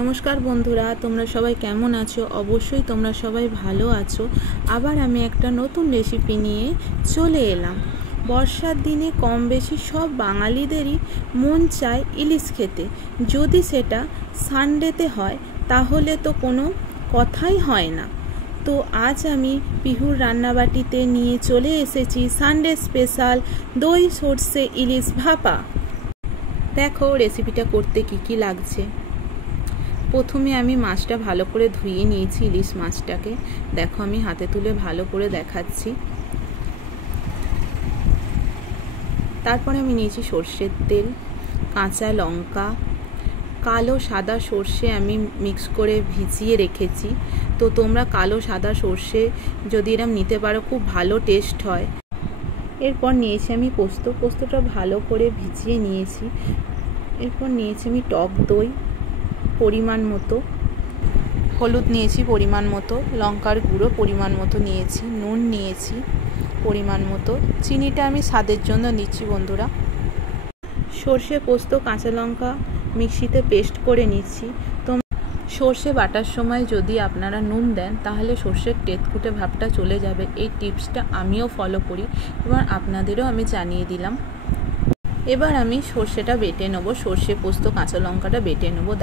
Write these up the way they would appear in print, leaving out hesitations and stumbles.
নমস্কার বন্ধুরা, তোমরা সবাই কেমন আছো? অবশ্যই তোমরা সবাই ভালো আছো। আবার আমি একটা নতুন রেসিপি নিয়ে চলে এলাম। বর্ষার দিনে কম বেশি সব বাঙালিদেরই মন চায় ইলিশ খেতে। যদি সেটা সানডেতে হয় তাহলে তো কোনো কথাই হয় না। তো আজ আমি পিহুর রান্নাবাটিতে নিয়ে চলে এসেছি সানডে স্পেশাল দই সর্ষে ইলিশ ভাপা। দেখো রেসিপিটা করতে কি লাগছে। প্রথমে আমি মাছটা ভালো করে ধুয়ে নিয়েছি, ইলিশ মাছটাকে। দেখো আমি হাতে তুলে ভালো করে দেখাচ্ছি। তারপরে আমি নিয়েছি সর্ষের তেল, কাঁচা লঙ্কা, কালো সাদা সর্ষে আমি মিক্স করে ভিজিয়ে রেখেছি। তো তোমরা কালো সাদা সর্ষে যদি এরম নিতে পারো খুব ভালো টেস্ট হয়। এরপর নিয়েছি আমি পোস্তটা ভালো করে ভিজিয়ে নিয়েছি। এরপর নিয়েছি আমি টক দই পরিমাণ মতো, হলুদ নিয়েছি পরিমাণ মতো, লঙ্কার গুঁড়ো পরিমাণ মতো নিয়েছি, নুন নিয়েছি পরিমাণ মতো, চিনিটা আমি স্বাদের জন্য নিচ্ছি বন্ধুরা। সর্ষে পোস্ত কাঁচা লঙ্কা মিক্সিতে পেস্ট করে নিচ্ছি। তো সর্ষে বাটার সময় যদি আপনারা নুন দেন তাহলে সর্ষের তেতকুটে ভাবটা চলে যাবে। এই টিপসটা আমিও ফলো করি এবং আপনাদেরও আমি জানিয়ে দিলাম। এবার আমি সর্ষেটা বেটে নেবো, সর্ষে পোস্ত কাঁচা লঙ্কাটা বেটে নেবো।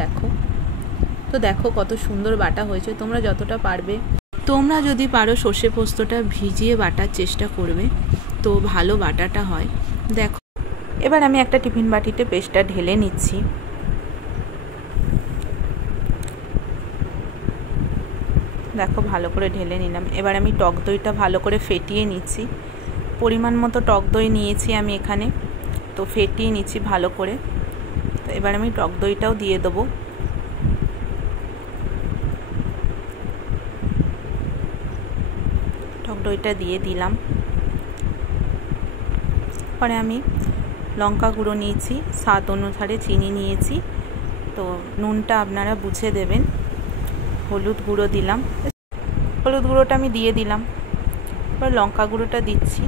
দেখো কত সুন্দর বাটা হয়েছে। তোমরা যতটা পারবে, তোমরা যদি পারো সর্ষে পোস্তটা ভিজিয়ে বাটার চেষ্টা করবে, তো ভালো বাটাটা হয়। দেখো এবার আমি একটা টিফিন বাটিতে পেস্টটা ঢেলে নিচ্ছি। দেখো ভালো করে ঢেলে নিলাম। এবার আমি টক দইটা ভালো করে ফেটিয়ে নিচ্ছি। পরিমাণ মতো টক দই নিয়েছি আমি এখানে, তো ফেটিয়ে নিচ্ছি ভালো করে। তো এবার আমি টক দইটাও দিয়ে দেবো। টক দইটা দিয়ে দিলাম। পরে আমি লঙ্কা গুঁড়ো নিয়েছি, স্বাদ অনুসারে চিনি নিয়েছি, তো নুনটা আপনারা বুঝে দেবেন। হলুদ গুঁড়ো দিলাম, হলুদ গুঁড়োটা আমি দিয়ে দিলাম। এবার লঙ্কা গুঁড়োটা দিচ্ছি।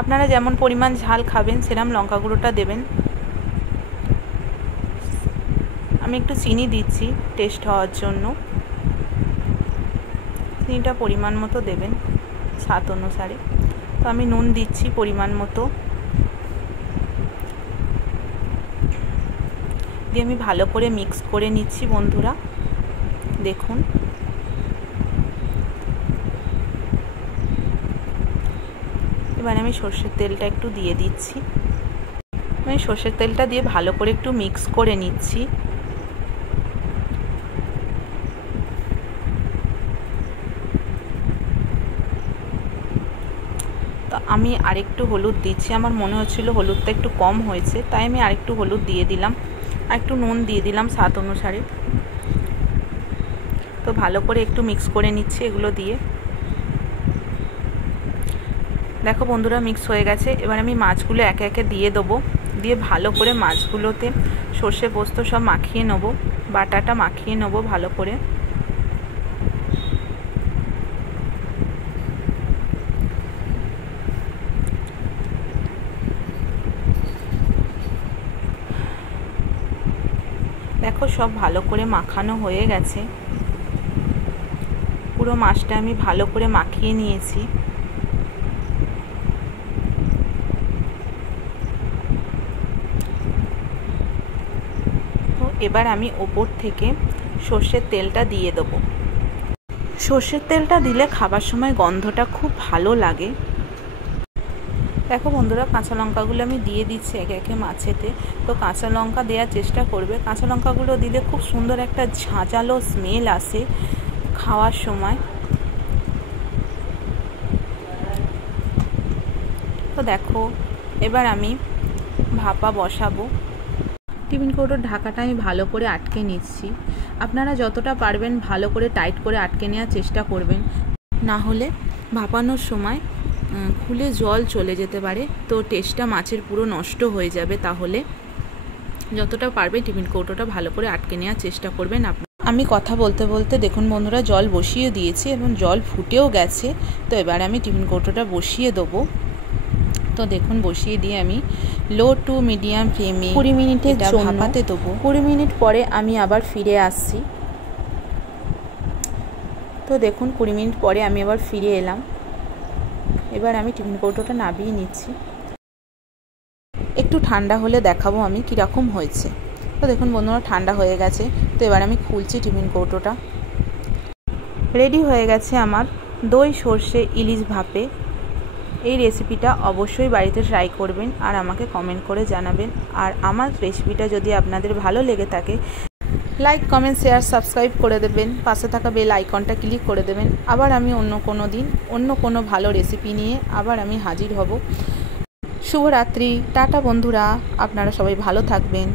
আপনারা যেমন পরিমাণ ঝাল খাবেন সেরকম লঙ্কা গুঁড়োটা দেবেন। আমি একটু চিনি দিচ্ছি টেস্ট হওয়ার জন্য। চিনিটা পরিমাণ মতো দেবেন স্বাদ অনুসারে। তো আমি নুন দিচ্ছি পরিমাণ মতো, দিয়ে আমি ভালো করে মিক্স করে নিচ্ছি বন্ধুরা। দেখুন এবার আমি সর্ষের তেলটা একটু দিয়ে দিচ্ছি। আমি সর্ষের তেলটা দিয়ে ভালো করে একটু মিক্স করে নিচ্ছি। তো আমি আরেকটু হলুদ দিচ্ছি। আমার মনে হচ্ছিল হলুদটা একটু কম হয়েছে, তাই আমি আরেকটু হলুদ দিয়ে দিলাম, আর একটু নুন দিয়ে দিলাম স্বাদ অনুসারে। তো ভালো করে একটু মিক্স করে নিচ্ছি এগুলো দিয়ে। দেখো বন্ধুরা মিক্স হয়ে গেছে। এবার আমি মাছগুলো একে একে দিয়ে দেবো, দিয়ে ভালো করে মাছগুলোতে সর্ষে পোস্ত সব মাখিয়ে নেবো, বাটাটা মাখিয়ে নেবো ভালো করে। দেখো সব ভালো করে মাখানো হয়ে গেছে। পুরো মাছটা আমি ভালো করে মাখিয়ে নিয়েছি। তো এবার আমি ওপর থেকে সর্ষের তেলটা দিয়ে দেবো। সর্ষের তেলটা দিলে খাবার সময় গন্ধটা খুব ভালো লাগে। দেখো বন্ধুরা কাঁচা লঙ্কাগুলো আমি দিয়ে দিচ্ছি একে একে মাছেতে। তো কাঁচা লঙ্কা দেওয়ার চেষ্টা করবে। কাঁচা লঙ্কাগুলো দিলে খুব সুন্দর একটা ঝাঁঝালো স্মেল আসে খাওয়ার সময়। তো দেখো এবার আমি ভাপা বসাবো। টিফিন কৌটোর ঢাকাটা আমি ভালো করে আটকে নিচ্ছি। আপনারা যতটা পারবেন ভালো করে টাইট করে আটকে নেওয়ার চেষ্টা করবেন, না হলে ভাপানোর সময় খুলে জল চলে যেতে পারে, তো টেস্টটা মাছের পুরো নষ্ট হয়ে যাবে। তাহলে যতটা পারবে টিফিন কৌটোটা ভালো করে আটকে নেওয়ার চেষ্টা করবেন। আমি কথা বলতে বলতে দেখুন বন্ধুরা জল বসিয়ে দিয়েছি এবং জল ফুটেও গেছে। তো এবার আমি টিফিন কৌটোটা বসিয়ে দেবো। তো দেখুন বসিয়ে দিয়ে আমি লো টু মিডিয়াম ফ্লেমে 20 মিনিটের জন্য ভাপাতে দেবো। 20 মিনিট পরে আমি আবার ফিরে আসছি। তো দেখুন 20 মিনিট পরে আমি আবার ফিরে এলাম। এবার আমি টিফিন কৌটোটা নামিয়ে নিচ্ছি। একটু ঠান্ডা হলে দেখাবো আমি কীরকম হয়েছে। তো দেখুন বন্ধুরা ঠান্ডা হয়ে গেছে। তো এবার আমি খুলছি টিফিন কৌটোটা। রেডি হয়ে গেছে আমার দই সর্ষে ইলিশ ভাপে। এই রেসিপিটা অবশ্যই বাড়িতে ট্রাই করবেন আর আমাকে কমেন্ট করে জানাবেন। আর আমার রেসিপিটা যদি আপনাদের ভালো লেগে থাকে লাইক কমেন্ট শেয়ার সাবস্ক্রাইব করে দেবেন, পাশে থাকা বেল আইকনটা ক্লিক করে দেবেন। আবার আমি অন্য কোনো দিন অন্য কোনো ভালো রেসিপি নিয়ে আবার আমি হাজির হব। শুভরাত্রি, টাটা বন্ধুরা, আপনারা সবাই ভালো থাকবেন।